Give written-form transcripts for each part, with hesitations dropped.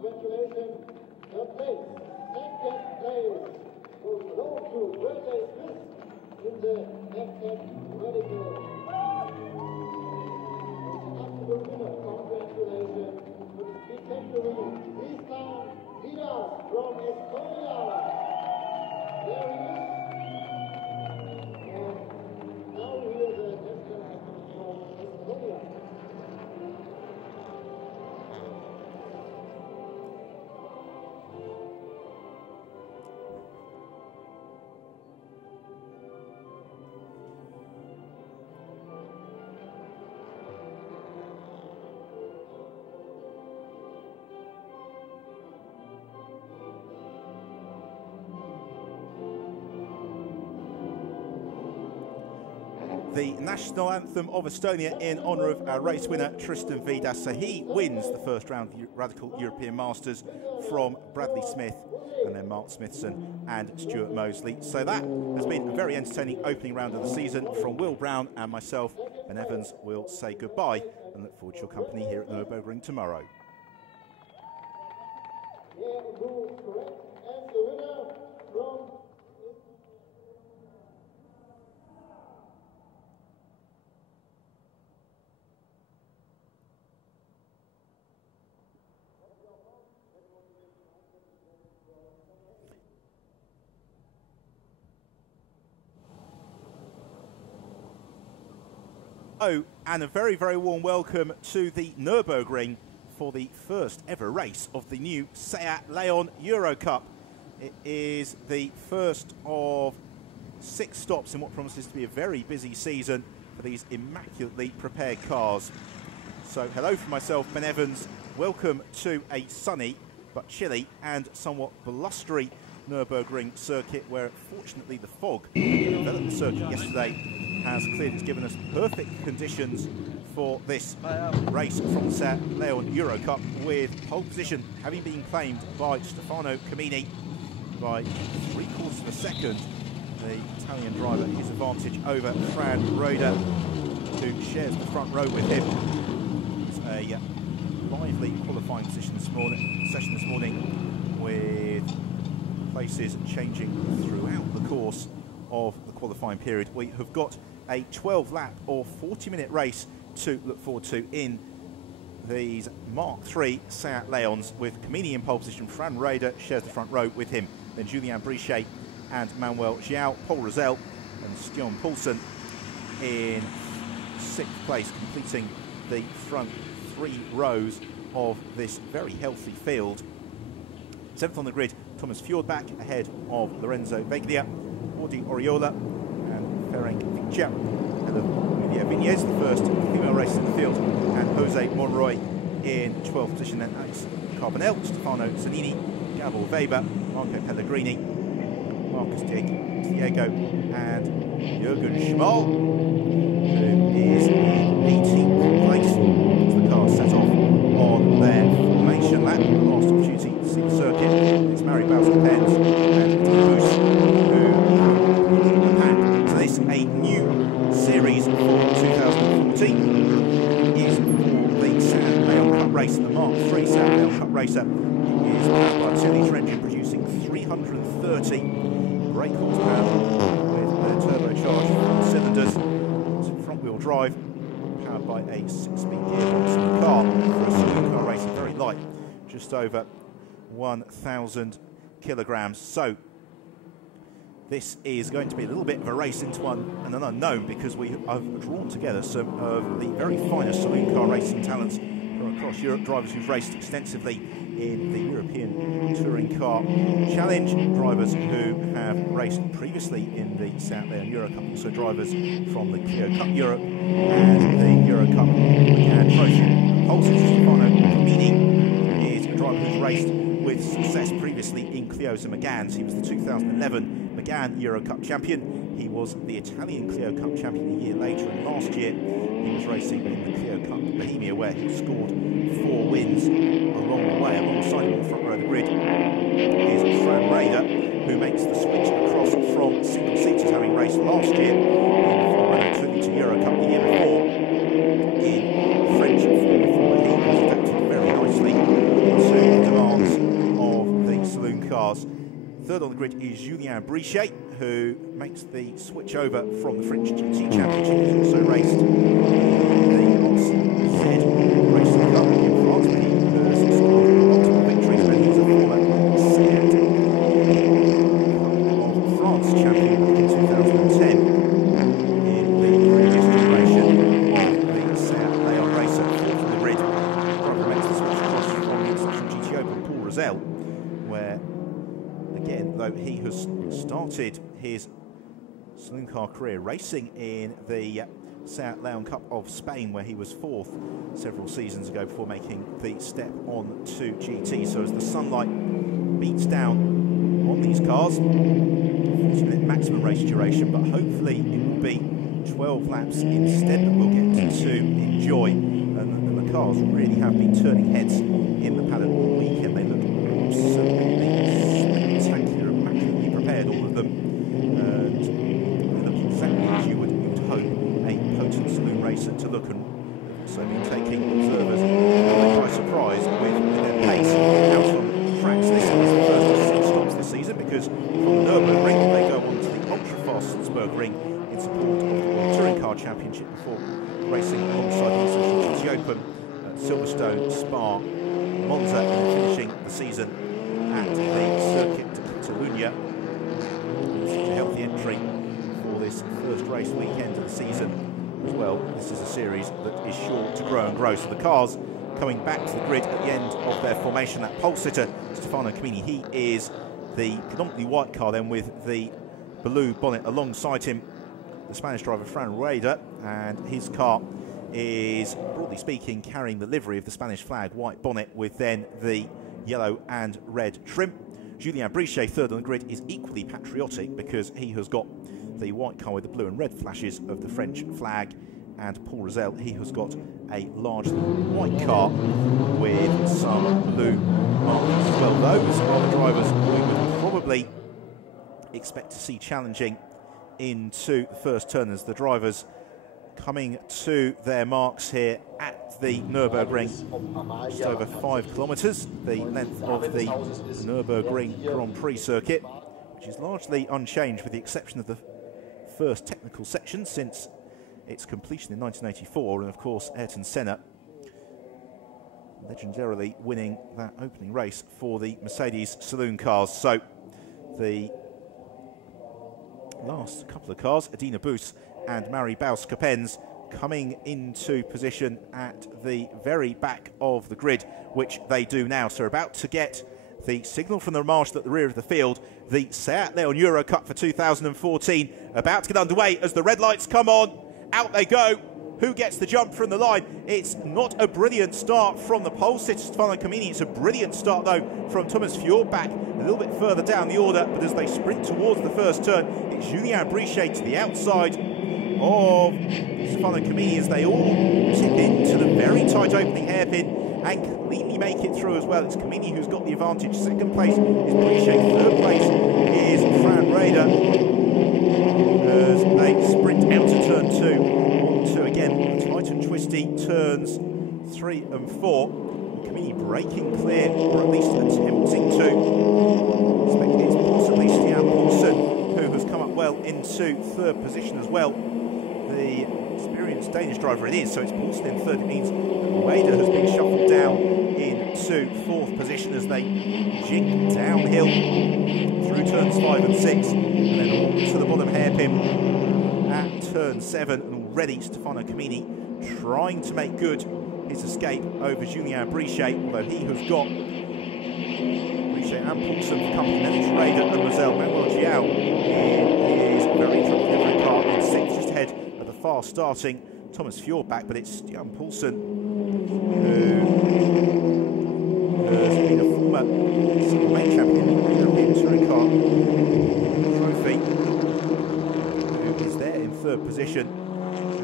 congratulations. The place, second place, will go to birthday Smith in the NURBURGRING Radical. Absolute winner, congratulations. To the spectacular Leòn from Estonia. There he is. And now we are the national anthem from Estonia. The national anthem of Estonia in honour of our race winner Tristan Vidas. So he wins the first round Radical European Masters from Bradley Smith and then Mark Smithson and Stuart Mosley. So that has been a very entertaining opening round of the season. From Will Brown and myself, Ben Evans, will say goodbye and look forward to your company here at the Nürburgring tomorrow. Oh, and a very, very warm welcome to the Nürburgring for the first ever race of the new SEAT Leòn Eurocup. It is the first of 6 stops in what promises to be a very busy season for these immaculately prepared cars. So hello from myself, Ben Evans. Welcome to a sunny but chilly and somewhat blustery Nürburgring circuit, where fortunately the fog that developed the circuit yesterday has cleared. It's given us perfect conditions for this race from the SEAT Leòn Eurocup, with pole position having been claimed by Stefano Camini by 3/4 of a second. The Italian driver, his advantage over Fran Roeder, who shares the front row with him. It's a lively qualifying session this morning, with places changing throughout the course of the qualifying period. We have got a 12-lap or 40-minute race to look forward to in these Mark III SEAT Leons, with Camini in pole position. Fran Roeder shares the front row with him. Then Julien Brichet and Manuel Giao, Paul Rosell and Stian Poulsen in 6th place, completing the front 3 rows of this very healthy field. 7th on the grid, Thomas Fjordbach ahead of Lorenzo Veglia, Audi Oriola and Ferenc Viccia ahead of Julia Viñez, the first female race in the field, and Jose Monroy in 12th position. Then Alex Carbonell, Stefano Zanini, Gabor Weber, Marco Pellegrini, Marcus Diego and Jürgen Schmal, who is in 18th place as the cars set off on their formation lap. The last opportunity to see the circuit. It's Mary Bowser-Pence and Tim Boos who lead the pack. So this, a new series for 2014, is for the SEAT Leòn Cup race. The Mark III SEAT Leòn Cup racer is powered by a 2-litre engine producing 330 brake horsepower with turbocharged cylinders. It's front-wheel drive, powered by a 6-speed gearbox in the car for a saloon car racing, very light, just over 1,000 kilograms. So this is going to be a little bit of a race into an unknown, because we have drawn together some of the very finest saloon car racing talents from across Europe, drivers who've raced extensively in the European Touring Car Challenge, drivers who have raced previously in the SEAT Leòn Eurocup, also drivers from the Clio Cup Europe and the Eurocup McGann Trophy. Polson Stefano Camini is a driver who's raced with success previously in Clios and McGanns. He was the 2011 McGann Eurocup champion. He was the Italian Clio Cup champion a year later, and last year he was racing in the Clio Cup Bohemia, where he scored 4 wins along the way. Alongside him on the front row of the grid is Fran Roeder, who makes the switch across from single seaters, having raced last year in Formula 2 to Eurocup the year before in French Formula 4. He was adapted very nicely into the demand cars. Third on the grid is Julien Brichet, who makes the switch over from the French GT Championship. He's also raced the Z Racing Cup in France, but he has scored multiple victories, and he's a former Seat Cup of France champion back in 2010 in the previous generation of the Seat Leòn racer. Fourth on the grid, driver makes the switch across from the International GT Open, Paul Rosell, where again, though he has started his saloon car career racing in the Seat Leòn Cup of Spain, where he was fourth several seasons ago before making the step on to GT. So as the sunlight beats down on these cars, 40-minute maximum race duration, but hopefully it will be 12 laps instead that we'll get to enjoy. And the cars really have been turning heads in the paddock all weekend. They look absolutely spectacular, immaculately prepared, all of them. And they look exactly as you would hope a potent saloon racer to look, and also been taking observers by surprise with their pace out on tracks. This is the first of 6 stops this season, because from the Nürburgring they go on to the ultra-fast Salzburgring in support of the World Touring Car Championship before racing alongside the International GT Open at Silverstone, Spa, Monza, and finishing the season at the Circuit de Catalunya. Such a healthy entry for this first race weekend of the season as well. This is a series that is sure to grow and grow. So the cars coming back to the grid at the end of their formation. That pole sitter, Stefano Camini, he is the predominantly white car then with the blue bonnet. Alongside him, the Spanish driver Fran Rueda, and his car is, broadly speaking, carrying the livery of the Spanish flag, white bonnet with then the yellow and red trim. Julien Brichet, third on the grid, is equally patriotic because he has got the white car with the blue and red flashes of the French flag, and Paul Rosell, he has got a largely white car with some blue markings as well. Those are the drivers we would probably expect to see challenging into the first turn as the drivers coming to their marks here at the Nürburgring. Just over 5 kilometres, the length of the Nürburgring Grand Prix circuit, which is largely unchanged with the exception of the first technical section since its completion in 1984, and of course Ayrton Senna legendarily winning that opening race for the Mercedes saloon cars. So the last couple of cars, Adina Boos and Mari Baus-Coppens, coming into position at the very back of the grid, which they do now. So we're about to get the signal from the marshal at the rear of the field. The Seat Leòn Eurocup for 2014 about to get underway as the red lights come on. Out they go. Who gets the jump from the line? It's not a brilliant start from the pole sitter Stefano Camini. It's a brilliant start though from Thomas Fjordbach a little bit further down the order, but as they sprint towards the first turn, it's Julien Brichet to the outside of Stefano Camini as they all tip into the very tight opening hairpin and cleanly make it through as well. It's Camini who's got the advantage. Second place is Brichet. Third place is Fran Rueda as they sprint out to turn 2. So again, tight and twisty turns 3 and 4. Camini breaking clear, or at least attempting to. It's possibly Stian Poulsen who has come up well into third position as well. The experienced Danish driver it is, so it's Poulsen in third. It means that Rueda has been shuffled down into fourth position as they jig downhill through turns 5 and 6, and then on to the bottom hairpin at turn 7. And already Stefano Camini trying to make good his escape over Julien Brichet, although he has got Brichet and Poulsen for company. Then it's Rueda and Rosell. Manuel Jiao in his very different car in 6th, just ahead of the fast starting Thomas Fjordbach, but it's Stian Poulsen who has been a former single main champion in the European Touring Car Trophy, who is there in third position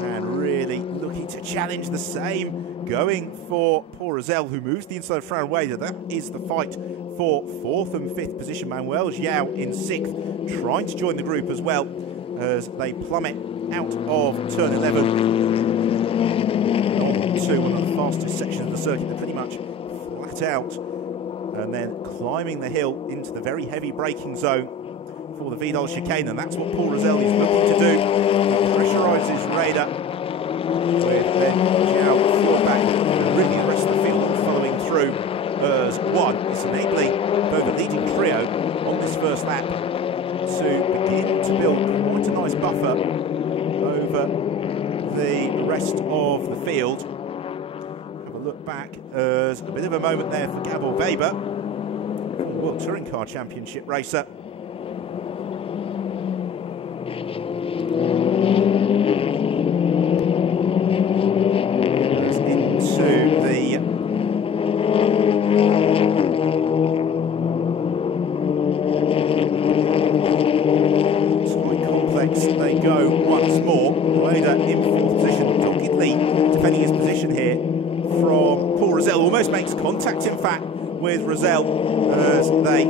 and really looking to challenge the same. Going for Paul Rosell, who moves the inside of Fran Rueda. That is the fight for 4th and 5th position. Manuel Jiao in 6th, trying to join the group as well as they plummet out of turn 11 on to one of the fastest sections of the circuit. They're pretty much flat out and then climbing the hill into the very heavy braking zone for the Vidal chicane, and that's what Paul Rosell is looking to do. He pressurises Raider with then Zhao back, and really the rest of the field following through as one. It's enabling both the leading trio on this first lap to begin to build quite a nice buffer over the rest of the field. Have a look back as a bit of a moment there for Gabor Weber, World Touring Car Championship racer. They go once more. Raider in fourth position, doggedly defending his position here from Paul Rosell. Almost makes contact, in fact, with Rosell as they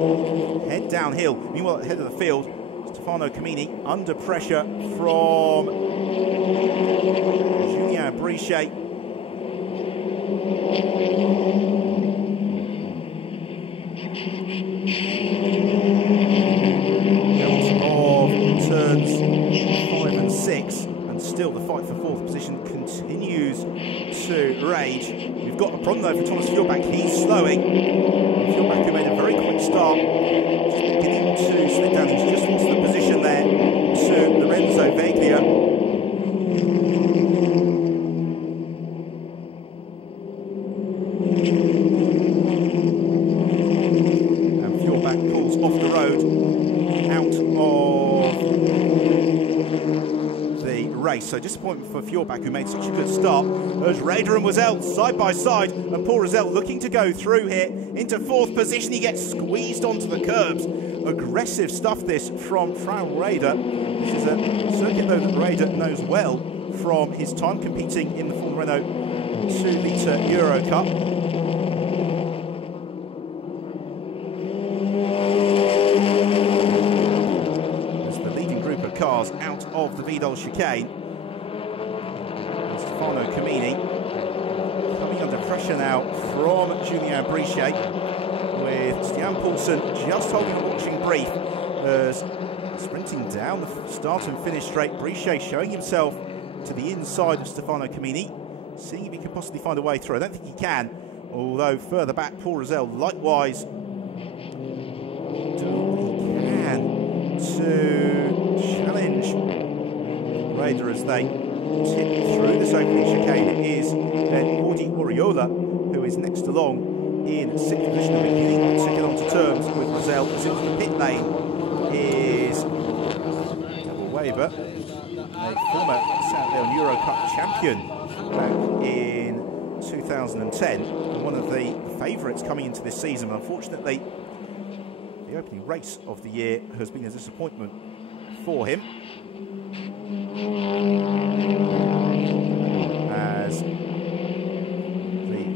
head downhill. Meanwhile, at the head of the field, Stefano Camini under pressure from Julien Brichet. Turns 5 and 6, and still the fight for fourth position continues to rage. We've got a problem though for Thomas Fjordbach. He's slowing. Fjordbach, who made a very quick start, just beginning to slip down. He's just lost the position there to Lorenzo Veglia. And Fjordbach pulls off the road out of the race. So disappointment for Fjordbach, who made such a good start, as Raider and Rosell side by side, and Paul Rosell looking to go through here into fourth position. He gets squeezed onto the curbs. Aggressive stuff this from Fran Raider. This is a circuit though that Raider knows well from his time competing in the Formula Renault 2-litre Eurocup. Cars out of the Vidal chicane. And Stefano Camini coming under pressure now from Julien Brichet, with Stian Poulsen just holding a watching brief as sprinting down the start and finish straight. Brichet showing himself to the inside of Stefano Camini, seeing if he can possibly find a way through. I don't think he can, although further back Paul Rosell likewise doing what he can to challenge Raider as they tip through this opening chicane. It is Jordi Oriola who is next along in sixth position and beginning to get onto terms with Rosell, as into the pit lane is Gabor Weber, a former South Leon Eurocup champion back in 2010, and one of the favourites coming into this season. Unfortunately, the opening race of the year has been a disappointment for him, as the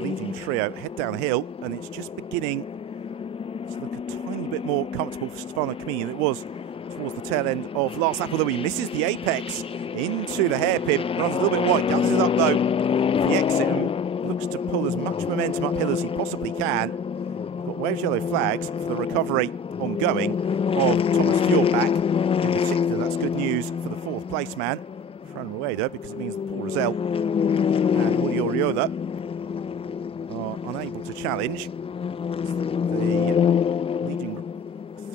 leading trio head downhill, and it's just beginning to look a tiny bit more comfortable for Stefano Camini than it was towards the tail end of last lap, although he misses the apex into the hairpin, runs a little bit wide, guns it up low for the exit, and looks to pull as much momentum uphill as he possibly can. We've got waves yellow flags for the recovery ongoing of Thomas Fjordbach. In particular, that's good news for the fourth place man, Fran Raider, because it means that Paul Rosell and Jordi Oriola are unable to challenge. The leading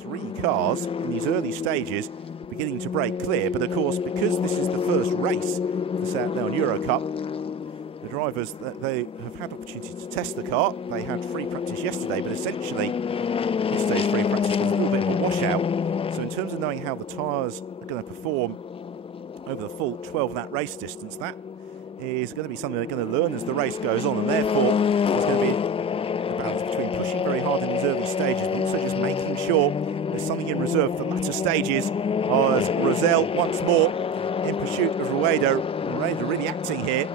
three cars in these early stages beginning to break clear, but of course, because this is the first race of the South Leon Eurocup, the drivers, they have had opportunity to test the car. They had free practice yesterday, but essentially yesterday's free practice was a little bit of a washout. So in terms of knowing how the tyres are going to perform over the full 12-lap race distance, that is going to be something they're going to learn as the race goes on, and therefore there's going to be a balance between pushing very hard in these early stages, but also just making sure there's something in reserve for latter stages, as Rosell once more in pursuit of Rueda. Rueda really acting here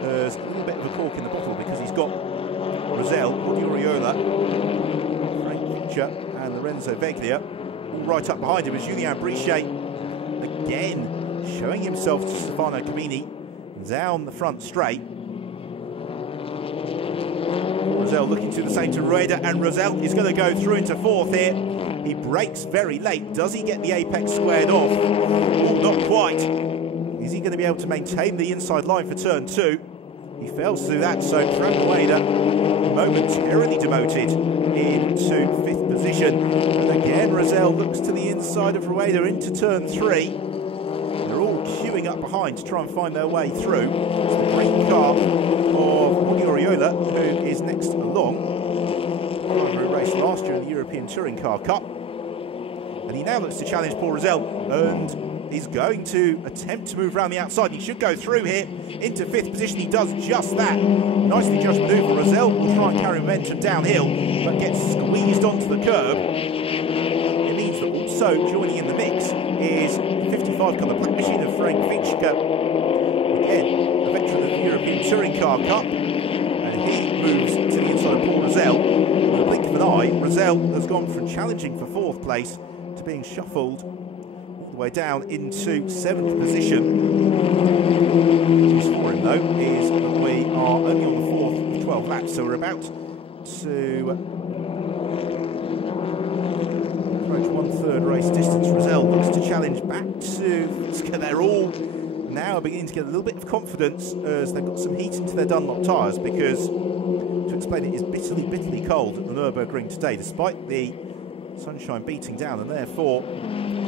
as a little bit of a cork in the bottle, because he's got Rosell, Jordi Oriola, Frank Pitcher and Lorenzo Veglia all right up behind him, as Julien Brichet again showing himself to Stefano Camini down the front straight. Rosell Rosell looking to the same to Rueda, and Rosell is going to go through into fourth here. He brakes very late. Does he get the apex squared off? Oh, not quite. Is he going to be able to maintain the inside line for turn 2? He fails to do that, so Fran Rueda momentarily demoted into 5th position. And again, Rosell looks to the inside of Rueda into turn 3. They're all queuing up behind to try and find their way through. It's the green car of Oriola, who is next along. Primary race last year in the European Touring Car Cup. And he now looks to challenge Paul Rosell, and he's going to attempt to move around the outside. He should go through here into 5th position. He does just that. Nicely judged manoeuvre. Rosell will try and carry momentum downhill, but gets squeezed onto the curb. It means that also joining in the mix is 55 colour black machine of Frank Vichka. Again, a veteran of the European Touring Car Cup. And he moves to the inside of Paul Rosell. With a blink of an eye, Rosell has gone from challenging for 4th place to being shuffled all the way down into 7th position. News for him, though, is that we are only on the 4th of 12 laps, so we're about to approach 1/3 race distance. Rosell looks to challenge back to Vichka. They're all now beginning to get a little bit of confidence as they've got some heat into their Dunlop tyres, because, to explain it, is bitterly cold at the Nürburgring today, despite the sunshine beating down, and therefore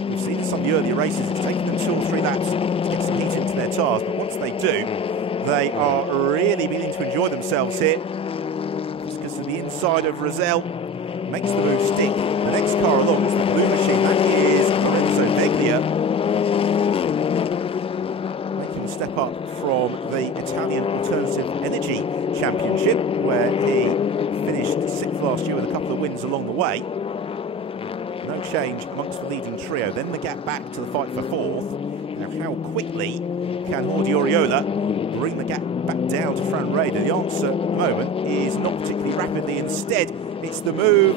we've seen in some of the earlier races it's taken them 2 or 3 laps to get some heat into their tyres, but once they do, they are really beginning to enjoy themselves here. Just because of the inside of Rosell makes the move stick. The next car along is the blue machine. That is Lorenzo Veglia, making a step up from the Italian Alternative Energy Championship, where he finished 6th last year with a couple of wins along the way. No change amongst the leading trio. Then the gap back to the fight for 4th. Now, how quickly can Jordi Oriola bring the gap back down to Fran Rueda? The answer at the moment is not particularly rapidly. Instead, it's the move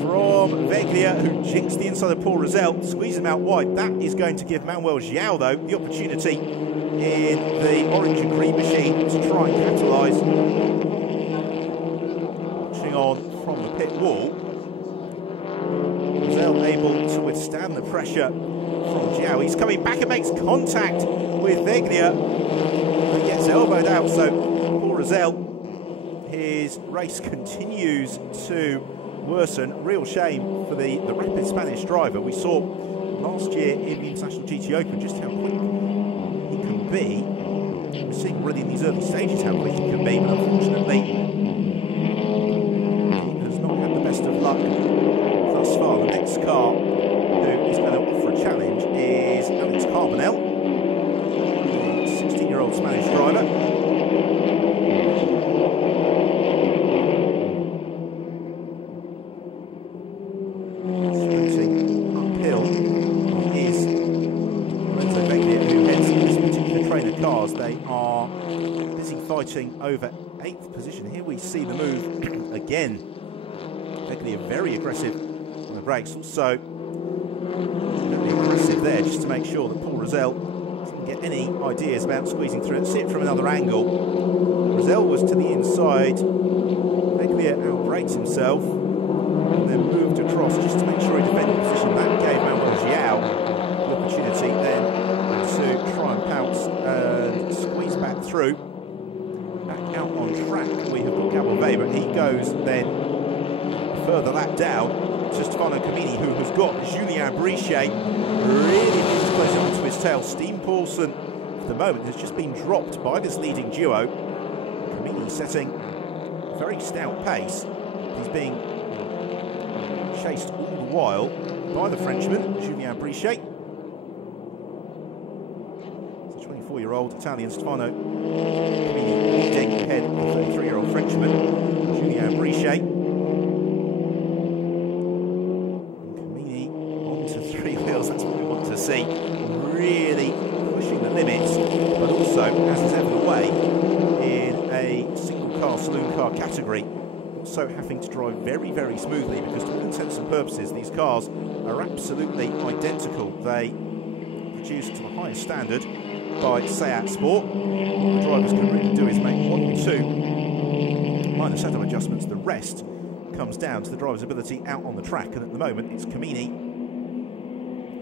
from Veglia, who jinxed the inside of Paul Rosell, squeezes him out wide. That is going to give Manuel João, though, the opportunity in the orange and green machine to try and capitalise. Watching on from the pit wall. Rosell able to withstand the pressure from João. He's coming back and makes contact with Veglia and gets elbowed out. So Paul Rosell, his race continues to worsen. Real shame for the rapid Spanish driver. We saw last year in the International GT Open just how quick he can be. We're seeing already in these early stages how quick he can be, but unfortunately he has not had the best of luck thus far. The next car who is going to offer a challenge is Alex Carbonell, the 16-year-old Spanish driver. Sprinting uphill is Lorenzo Veglia, who heads this particular train of cars. They are busy fighting over 8th position. Here we see the move again. Veglia very aggressive on the brakes, so very aggressive there just to make sure that Paul Rosell doesn't get any ideas about squeezing through it. See it from another angle. Rosell was to the inside. Veglia outbrakes himself and then moved across just to make sure he defended the position. That gave Manuel João the opportunity then to try and pounce and squeeze back through. Back out on track, we have got Gabor Weber. He goes then further lap down to Stefano Camini, who has got Julien Brichet really close up to his tail. Steen Paulsen, for the moment, has just been dropped by this leading duo. Camini setting a very stout pace. He's being chased all the while by the Frenchman, Julien Brichet. It's a 24-year-old Italian Stefano Camini leading ahead of the 33-year-old Frenchman, Julien Brichet. That's what we want to see, really pushing the limits, but also, as is ever the way in a single car saloon car category, also having to drive very smoothly, because to all intents and purposes these cars are absolutely identical. They produced to the highest standard by Seat Sport. What the drivers can really do is make one or minor setup adjustments. The rest comes down to the driver's ability out on the track, and at the moment it's Kamini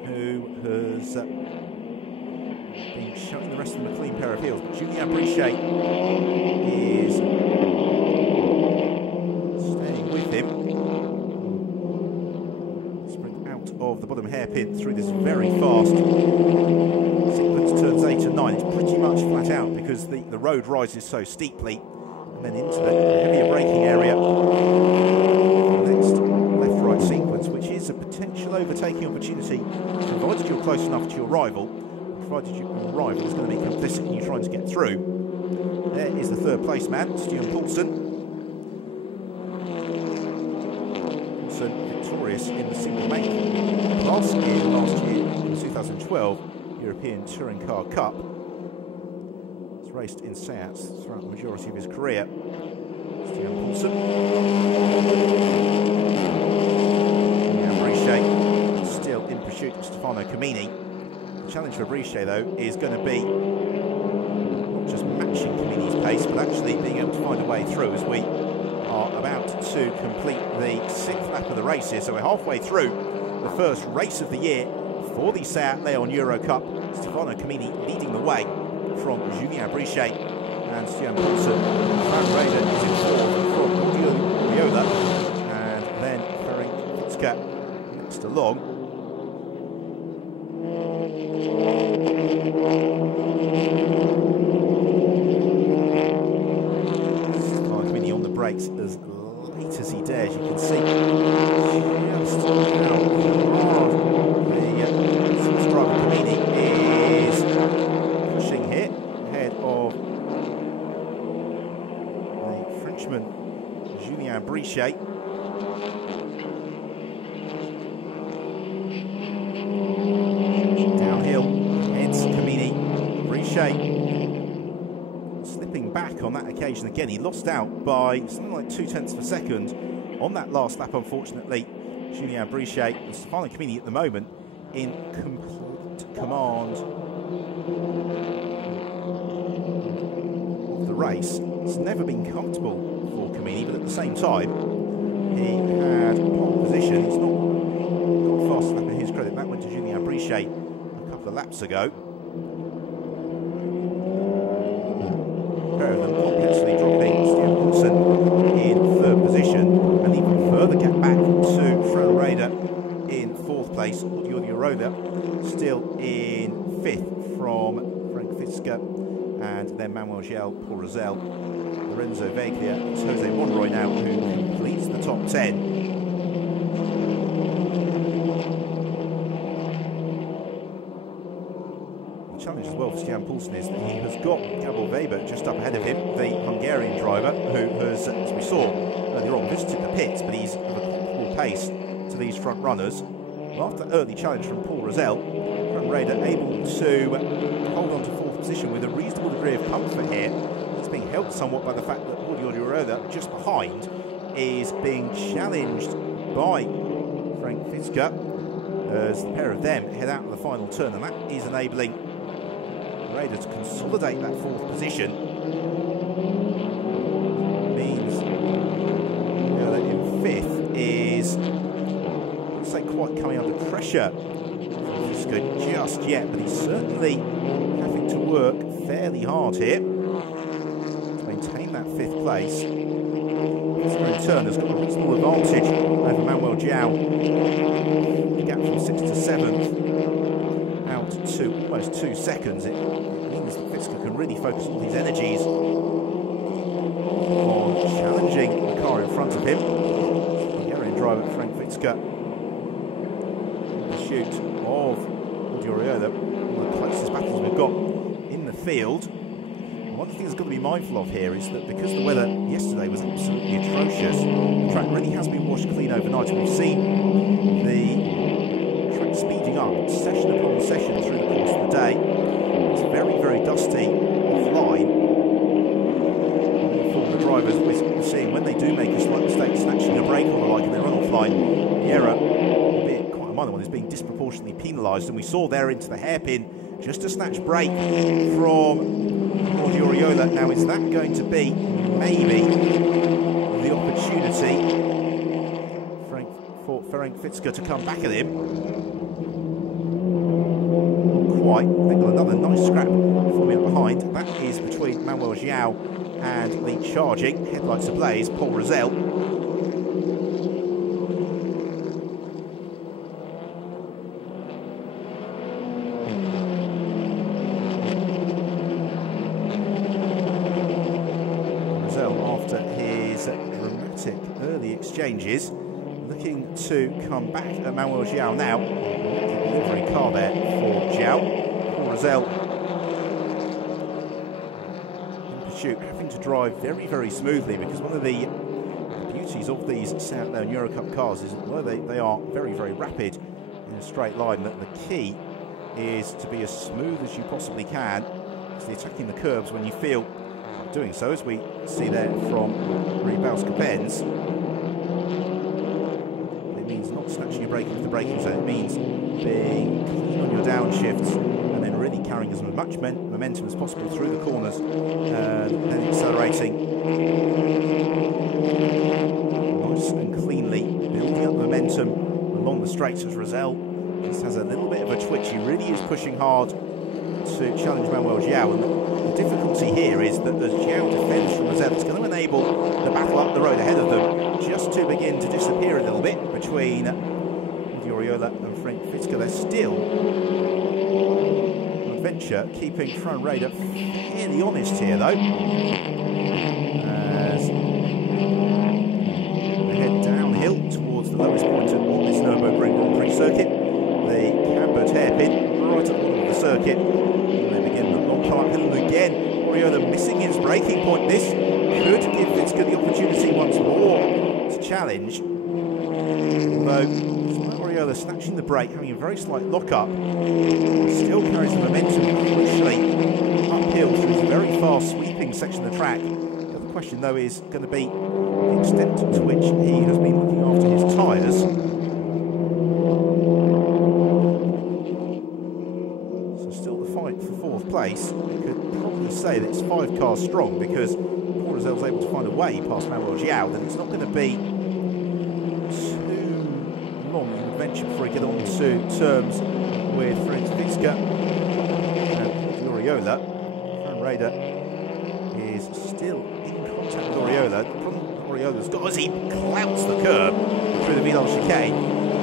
who has been showing the rest of them a clean pair of heels. But Julien Brichet is staying with him. Sprint out of the bottom hairpin through this very fast sequence, turns 8 and 9. It's pretty much flat out because the road rises so steeply, and then into the heavier braking area. Next left-right sequence, which is a potential overtaking opportunity, provided you're close enough to your rival. Provided your rival is going to be complicit in you trying to get through. There is the third place man, Stuart Poulsen. Poulsen victorious in the single make last year in the 2012 European Touring Car Cup. He's raced in Seats throughout the majority of his career. Stuart Poulsen. Brichet still in pursuit of Stefano Kamini. The challenge for Brichet, though, is going to be not just matching Kamini's pace, but actually being able to find a way through, as we are about to complete the 6th lap of the race here. So we're halfway through the first race of the year for the Seat Leòn Eurocup. Stefano Kamini leading the way from Julien Brichet, and Stuart Poulsen. Fran Raider is in fourth from Riola, and then Ferenc Fitzka next along. Kamini on the brakes as late as he dares. You can see just how hard the subscriber Kamini is pushing here ahead of the Frenchman Julien Brichet. Downhill heads Kamini. Brichet slipping back on that occasion again. He lost out by something like 0.2 of a second on that last lap, unfortunately. Julien Brichet and Stefano Kamini at the moment in complete command of the race. It's never been comfortable for Kamini, but at the same time, he had pole position. He's not got fast lap in his credit. That went to Julien Brichet a couple of laps ago. Pair of them complexly dropping. Stuart Poulsen in third position, and even further gap back to Fran Raider in fourth place. Audio Roda still in fifth from Frank Fitzka, and then Manuel Gel, Paul Rosell, Lorenzo Veglia. It's Jose Monroy now who completes the top 10. The challenge as well for Stuart Poulsen is that he has got Gabor Weber just up ahead of him, the Hungarian driver, who has, as we saw earlier on, visited the pits, but he's of a comparable pace to these front runners. Well, after early challenge from Paul Rosell, Fran Raider able to hold on to fourth position with a reasonable degree of comfort here. It's being helped somewhat by the fact that Audio Roda, just behind, is being challenged by Frank Fitzka as the pair of them head out of the final turn, and that is enabling Raider to consolidate that fourth position. Means that in fifth is, I'd say, quite coming under pressure from Fitzka just yet, but he's certainly having to work fairly hard here to maintain that fifth place. Fitzka in turn has got a reasonable advantage over Manuel Jiao. The gap from 6th to 7th out to almost 2 seconds. It means that Fitzka can really focus all his energies on challenging the car in front of him. The Hungarian driver Frank Fitzka in pursuit of Duriota, one of the closest battles we've got in the field. And one of the things I've got to be mindful of here is that because the weather yesterday was absolutely atrocious, the track really has been washed clean overnight, and we've seen the track speeding up session upon session through the course of the day. It's very, very dusty offline. For the drivers, we're seeing when they do make a slight mistake, snatching a brake or the like, and they run offline, the error, albeit quite a minor one, is being disproportionately penalised. And we saw there into the hairpin just a snatch brake from Oriola. Now, is that going to be maybe Frank Fitzker to come back at him. Not quite. They've got another nice scrap forming up behind. That is between Manuel João and the charging, headlights ablaze, Paul Rosell. Early exchanges, looking to come back at Manuel João now. Delivery car there for João. Paul Rosell in pursuit, having to drive very, very smoothly, because one of the beauties of these Seat Leon Eurocup cars is although they are very, very rapid in a straight line, that the key is to be as smooth as you possibly can. It's the attacking the curbs when you feel doing so, as we see there from Rebauska-Benz. It means not snatching your braking with the braking zone. It means being clean on your downshifts and then really carrying as much momentum as possible through the corners and then accelerating nice and cleanly, building up momentum along the straights as Rosell just has a little bit of a twitch. He really is pushing hard to challenge Manuel João, and the difficulty here is that as João defends from Rosell, it's going to enable the battle up the road ahead of them just to begin to disappear a little bit between Oriola and Frank Fitzker. They're still an adventure, keeping Fran Raider fairly honest here though, as they head downhill towards the lowest point on this Nürburgring Grand Prix circuit, the cambered hairpin right at the bottom of the circuit. And again, Oriola missing his braking point. This could give Fitzker the opportunity once more to challenge. Although Oriola snatching the brake, having a very slight lock-up, still carries the momentum crucially uphill through this very fast sweeping section of the track. The other question, though, is going to be the extent to which he has been looking after his tyres. For fourth place, we could probably say that it's 5 cars strong, because Paul Rosell's able to find a way past Manuel João. Then it's not going to be too long an adventure before we get on to terms with Frank Fitzker and Oriola. Fran Raider is still in contact with Oriola. The problem Oriola's got as he clouts the curb through the Vidal chicane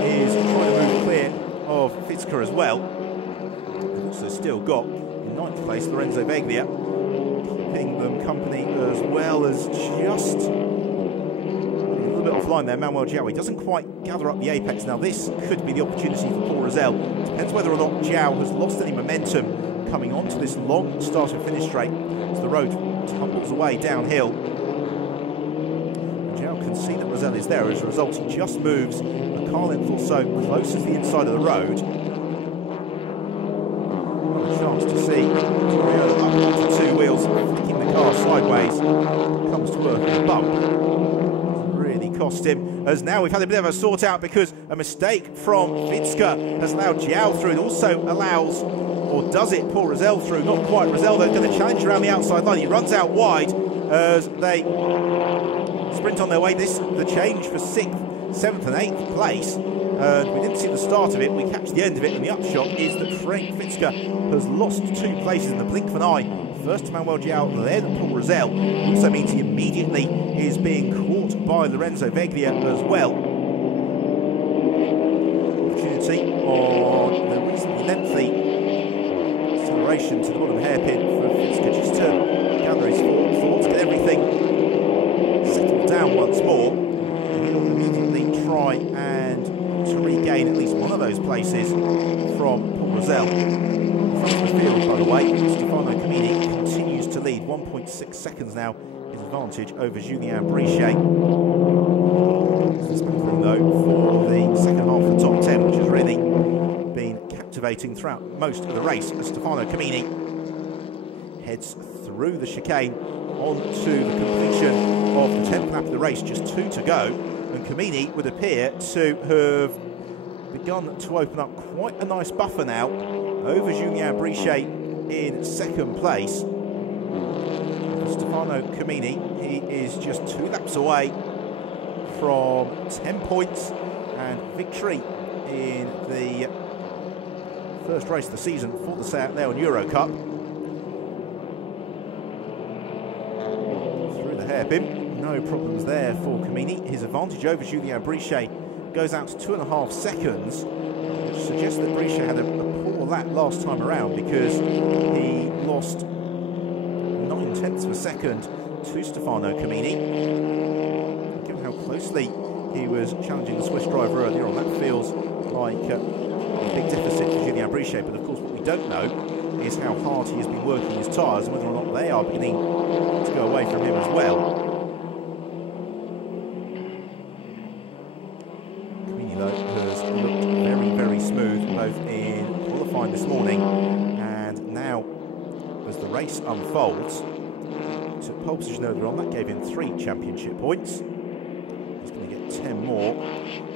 is trying to move clear of Fitzker as well. Also still got in 9th place Lorenzo Veglia, keeping them company, as well as just a little bit offline there Manuel João. He doesn't quite gather up the apex. Now this could be the opportunity for Paul Rosell. Depends whether or not João has lost any momentum coming onto this long start and finish straight as the road tumbles away downhill. João can see that Rosell is there. As a result, he just moves a car length or so closer to the inside of the road. Chance to see Oriola up onto 2 wheels, flicking the car sideways, comes to work on the bump. Doesn't really cost him, as now we've had a bit of a sort out because a mistake from Fitzker has allowed João through. It also allows, or does it, Paul Rosell through. Not quite. Rosell though going to challenge around the outside line. He runs out wide as they sprint on their way. This the change for 6th, 7th and 8th place. We didn't see the start of it, we catch the end of it, and the upshot is that Frank Fitzker has lost 2 places in the blink of an eye. First to Manuel João, then Paul Rosell. Also means he immediately is being caught by Lorenzo Veglia as well. Opportunity on the reasonably lengthy acceleration to the bottom hairpin for Fitzker just to gather his thoughts, get everything settled down once more. And he'll immediately try and to regain at least one of those places from Paul Rosell. Front of the field, by the way, Stefano Camini continues to lead, 1.6 seconds now, his advantage over Julien Brichet. This battling though for the second half of the top 10, which has really been captivating throughout most of the race, as Stefano Camini heads through the chicane onto the completion of the 10th lap of the race, just 2 to go. And Camini would appear to have begun to open up quite a nice buffer now over Julien Brichet in 2nd place. Stefano Camini, he is just 2 laps away from 10 points and victory in the first race of the season for the SEAT Leon Eurocup. Through the hairpin, no problems there for Camini. His advantage over Julien Brichet goes out to 2.5 seconds, which suggests that Brichet had a poor lap last time around because he lost 9/10 of a second to Stefano Camini. Given how closely he was challenging the Swiss driver earlier on, that feels like a big deficit for Julien Brichet. But of course, what we don't know is how hard he has been working his tyres and whether or not they are beginning to go away from him as well. Camini, though, has looked very, very smooth both in qualifying this morning and now as the race unfolds. Took pole position earlier on, that gave him 3 championship points. He's going to get 10 more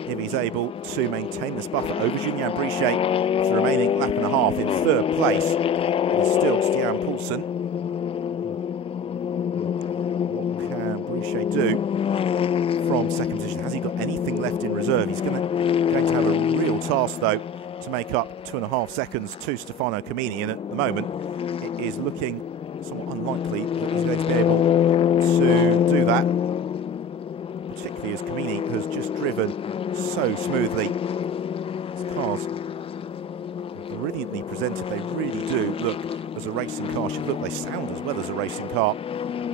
if he's able to maintain this buffer over Julien Brichet for the remaining lap and a half in 3rd place. It is still Stian Poulsen. What can Brichet do from 2nd position? Has he got anything left in reserve? He's going to have a real task, though, to make up 2.5 seconds to Stefano Camini, and at the moment it is looking somewhat unlikely that he's going to be able to do that, particularly as Camini has just driven so smoothly. These cars are brilliantly presented. They really do look as a racing car should look. They sound as well as a racing car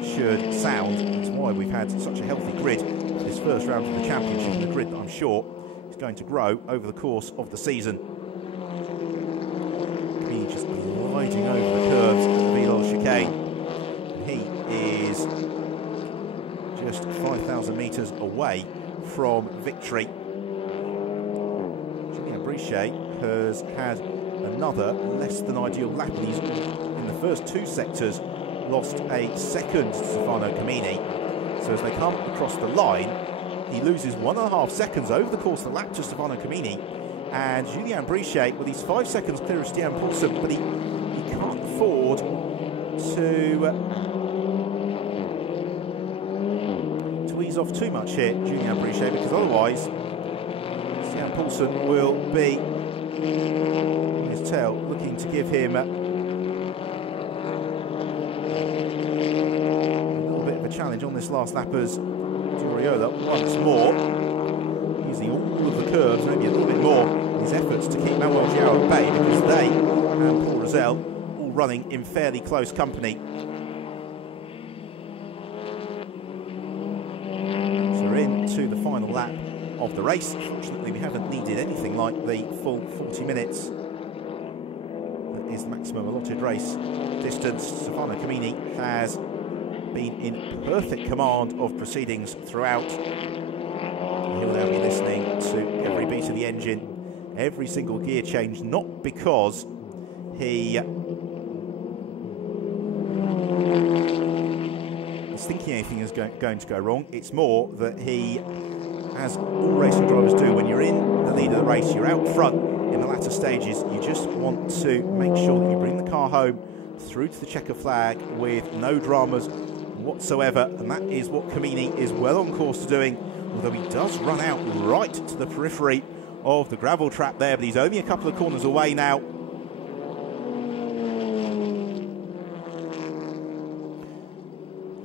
should sound. That's why we've had such a healthy grid for this first round of the championship, and a grid that I'm sure is going to grow over the course of the season. Camini just gliding over the curves at the Vidal chicane. He is just 5,000 metres away from victory. Julien Brichet has had another less than ideal lap, and he's in the first 2 sectors lost a second to Stefano Camini. So as they come across the line, he loses 1.5 seconds over the course of the lap to Stefano Camini, and Julien Brichet, well, he's 5 seconds clear of Stian Poulsen, but he can't afford to ease off too much here, Julien Brichet, because otherwise Stian Poulsen will be on his tail, looking to give him a little bit of a challenge on this last lap as Oriola once more using all of the curves, maybe a little bit more in his efforts to keep Manuel João at bay, because they and Paul Rosell all running in fairly close company. To the final lap of the race. Fortunately, we haven't needed anything like the full 40 minutes. That is the maximum allotted race distance. Stefano Camini has been in perfect command of proceedings throughout. He'll now be listening to every beat of the engine, every single gear change, not because he thinking anything is going to go wrong. It's more that he, as all racing drivers do, when you're in the lead of the race, you're out front in the latter stages, you just want to make sure that you bring the car home through to the checker flag with no dramas whatsoever, and that is what Camini is well on course to doing, although he does run out right to the periphery of the gravel trap there, but he's only a couple of corners away now.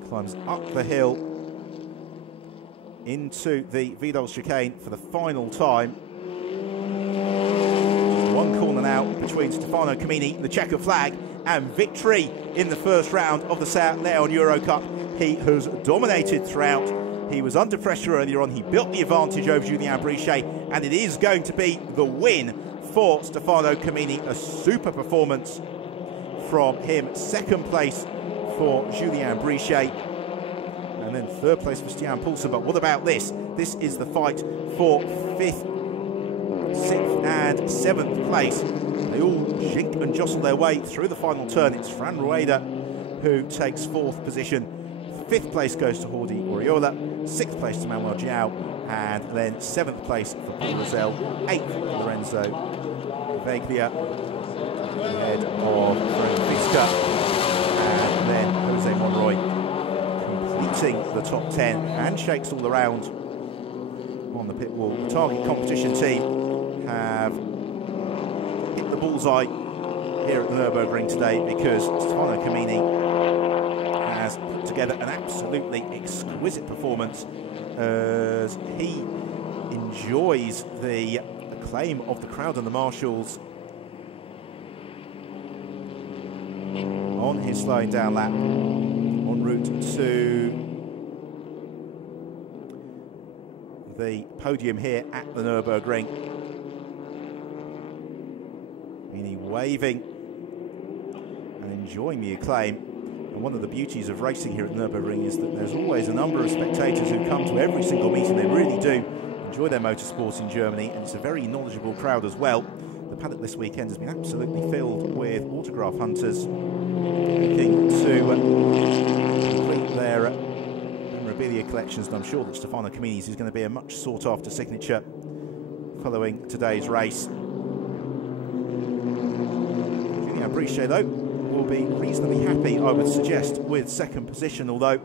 Climbs up the hill into the Vidal chicane for the final time. Just 1 corner now between Stefano Camini, the checker flag, and victory in the first round of the SEAT Leon Eurocup. He has dominated throughout. He was under pressure earlier on. He built the advantage over Julien Brichet, and it is going to be the win for Stefano Camini. A super performance from him. 2nd place for Julien Brichet, and then 3rd place for Stian Poulsen. But what about this? This is the fight for 5th, 6th and 7th place. They all jink and jostle their way through the final turn. It's Fran Rueda who takes 4th position. 5th place goes to Jordi Oriola, 6th place to Manuel João, and then 7th place for Paul Rosell, 8th for Lorenzo Veglia, ahead of Frank Fisker, and then Jose Monroy completing the top 10. Handshakes all around on the pit wall. The target competition team have hit the bullseye here at the Nürburgring today, because Stefano Camini has put together an absolutely exquisite performance as he enjoys the acclaim of the crowd and the marshals on his slowing down lap en route to the podium here at the Nürburgring. Camini waving and enjoying the acclaim. And one of the beauties of racing here at Nürburgring is that there's always a number of spectators who come to every single meeting. They really do enjoy their motorsport in Germany, and it's a very knowledgeable crowd as well. The paddock this weekend has been absolutely filled with autograph hunters looking to complete their memorabilia collections, and I'm sure that Stefano Camini's is going to be a much sought after signature following today's race. Brichet, though, will be reasonably happy, I would suggest, with second position, although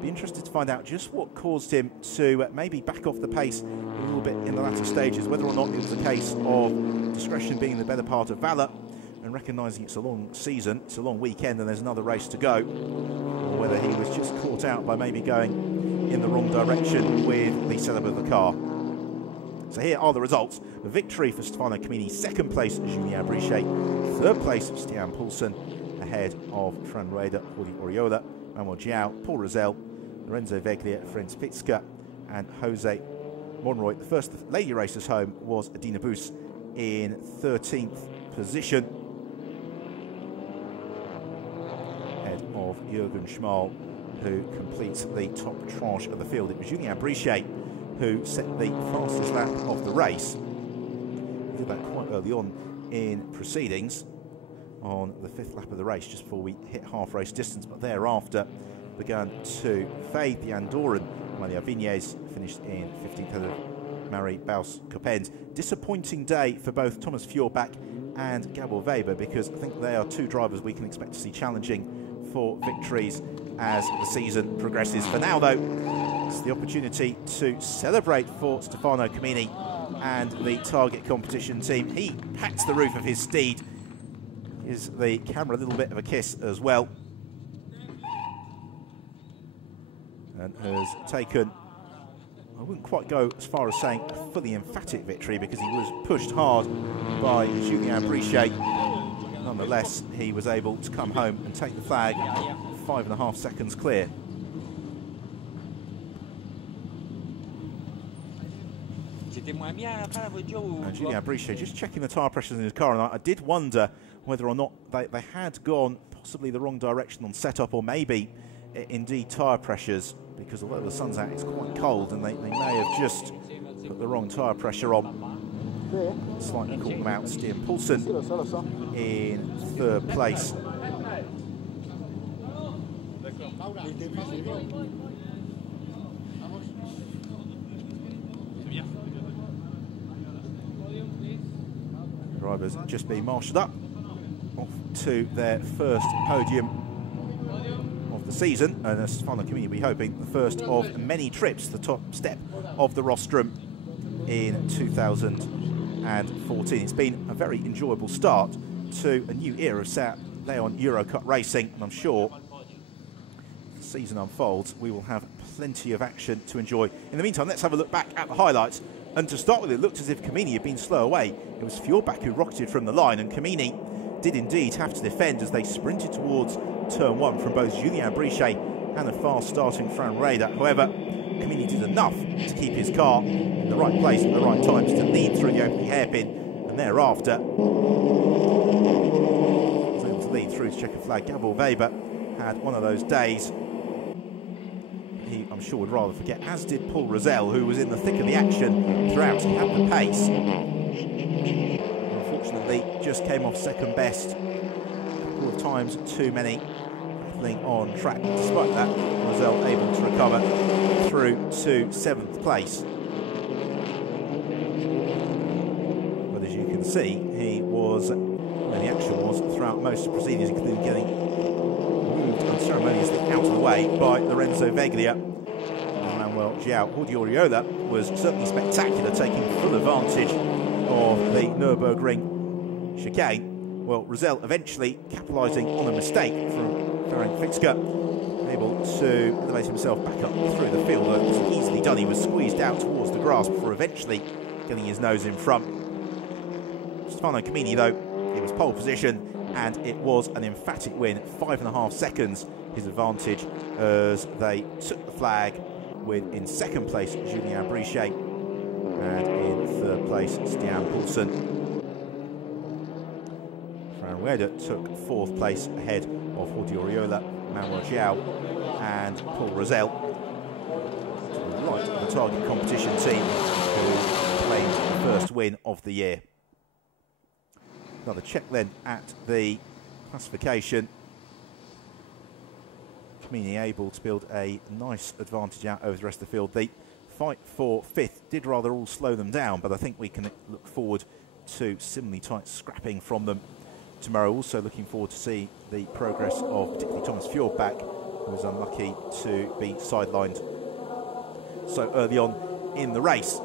be interested to find out just what caused him to maybe back off the pace a little bit in the latter stages, whether or not it was a case of discretion being the better part of valour and recognising it's a long season, it's a long weekend and there's another race to go, or whether he was just caught out by maybe going in the wrong direction with the setup of the car. So here are the results. The victory for Stefano Camini, second place Julien Brichet, third place Stian Poulsen, ahead of Fran Reda, Jordi Oriola, Manuel Jiao, Paul Rosell, Lorenzo Veglia, Franz Fitzka and Jose Monroy. The first lady racers home was Adina Boos in 13th position, ahead of Jürgen Schmal, who completes the top tranche of the field. It was Julien Brichet who set the fastest lap of the race. He did that quite early on in proceedings on the 5th lap of the race, just before we hit half race distance, but thereafter began to fade. The Andorran Maria Viñez finished in 15th ahead of Marie Baus-Coppens. Disappointing day for both Thomas Feuerbach and Gabor Weber, because I think they are two drivers we can expect to see challenging for victories as the season progresses. For now, though, it's the opportunity to celebrate for Stefano Camini and the target competition team. He pats the roof of his steed, gives the camera a little bit of a kiss as well, and has taken, I wouldn't quite go as far as saying a fully emphatic victory, because he was pushed hard by Julien Brichet. Nonetheless, he was able to come home and take the flag 5.5 seconds clear. And Julien Brichet just checking the tyre pressures in his car, and I did wonder whether or not they had gone possibly the wrong direction on setup, or maybe indeed tyre pressures, because although the sun's out, it's quite cold, and they may have just put the wrong tyre pressure on. Slightly caught them out. Stian Poulsen in third place. Drivers just being marshalled up off to their first podium of the season, and as Stefano Camini will be hoping, the first of many trips, the top step of the rostrum in 2014. It's been a very enjoyable start to a new era of SEAT Leon Eurocup racing, and I'm sure as the season unfolds we will have plenty of action to enjoy. In the meantime, let's have a look back at the highlights. And to start with, it looked as if Camini had been slow away. It was Feuerbach who rocketed from the line, and Camini did indeed have to defend as they sprinted towards turn one from both Julien Brichet and a fast starting Fran Reda. However, Camini did enough to keep his car in the right place at the right times to lead through the opening hairpin, and thereafter was able to lead through to checker flag. Gabor Weber had one of those days he, I'm sure, would rather forget, as did Paul Rosell, who was in the thick of the action throughout. He had the pace. Unfortunately, just came off second best. A couple of times too many battling on track. Despite that, Rosell able to recover through to 7th place. But as you can see, he was, where the action was throughout most of the proceedings, including getting moved unceremoniously out of the way by Lorenzo Veglia. And Manuel Jiao. Jordi Oriola was certainly spectacular, taking full advantage of the Nürburgring chicane. Well, Rosell eventually capitalising on a mistake from Ferenc Fitzger, able to elevate himself back up through the field. It was easily done. He was squeezed out towards the grass before eventually getting his nose in front. Stefano Camini, though, it was pole position, and it was an emphatic win. 5.5 seconds his advantage as they took the flag, with in second place Julien Brichet and in third place Stian Poulsen. Fran Rueda took fourth place ahead of Jordi Oriola, Manuel Jiao and Paul Rosell, to the right of the target competition team, who claimed the first win of the year. Another check then at the classification. Camini able to build a nice advantage out over the rest of the field. The fight for fifth did rather all slow them down, but I think we can look forward to similarly tight scrapping from them tomorrow. Also looking forward to see the progress of particularly Thomas Fjordbach, who was unlucky to be sidelined so early on in the race.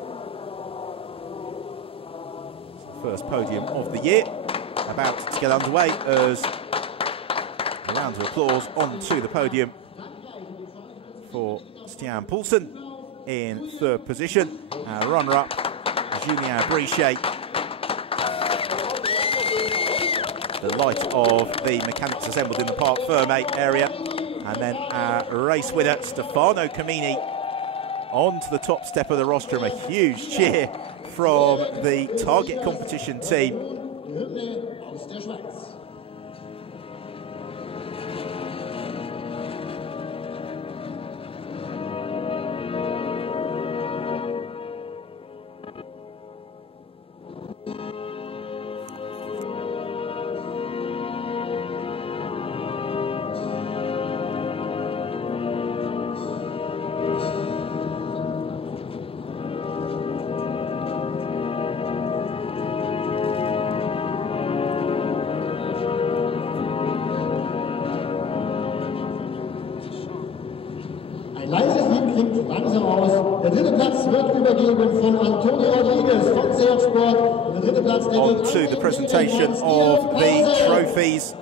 First podium of the year about to get underway as a round of applause onto the podium for Stian Poulsen in third position. Runner-up Julien Brichet. The light of the mechanics assembled in the Parc Fermé area. And then our race winner Stefano Camini onto the top step of the rostrum. A huge cheer from the target competition team. Leises Lied klingt langsam aus. Der dritte Platz wird übergeben von Antonio Rodriguez von Seat-Sport. Und der dritte Platz on to the presentation of the trophies.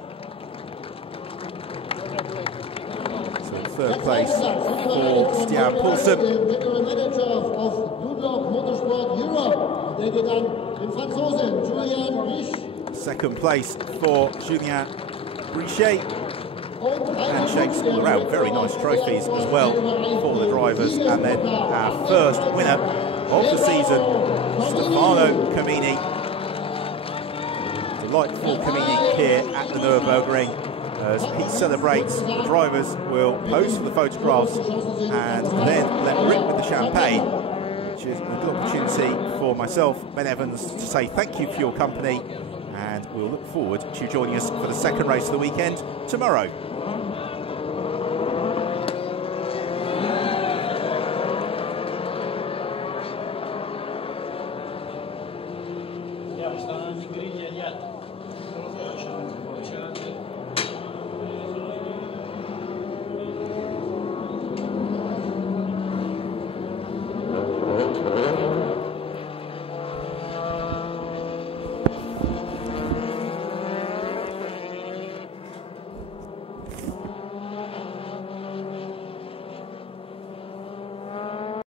So third place for Stian Poulsen. General Manager of Dunlop Motorsport Europe. Der geht an den Franzosen Julien Brichet. Second place for Julien Brichet. Handshakes all around, very nice trophies as well for the drivers. And then our first winner of the season, Stefano Camini. Delightful Camini here at the Nürburgring. As he celebrates, the drivers will pose for the photographs and then let rip with the champagne, which is a good opportunity for myself, Ben Evans, to say thank you for your company, and we'll look forward to you joining us for the second race of the weekend tomorrow. Ja, we staan aan die green, ja.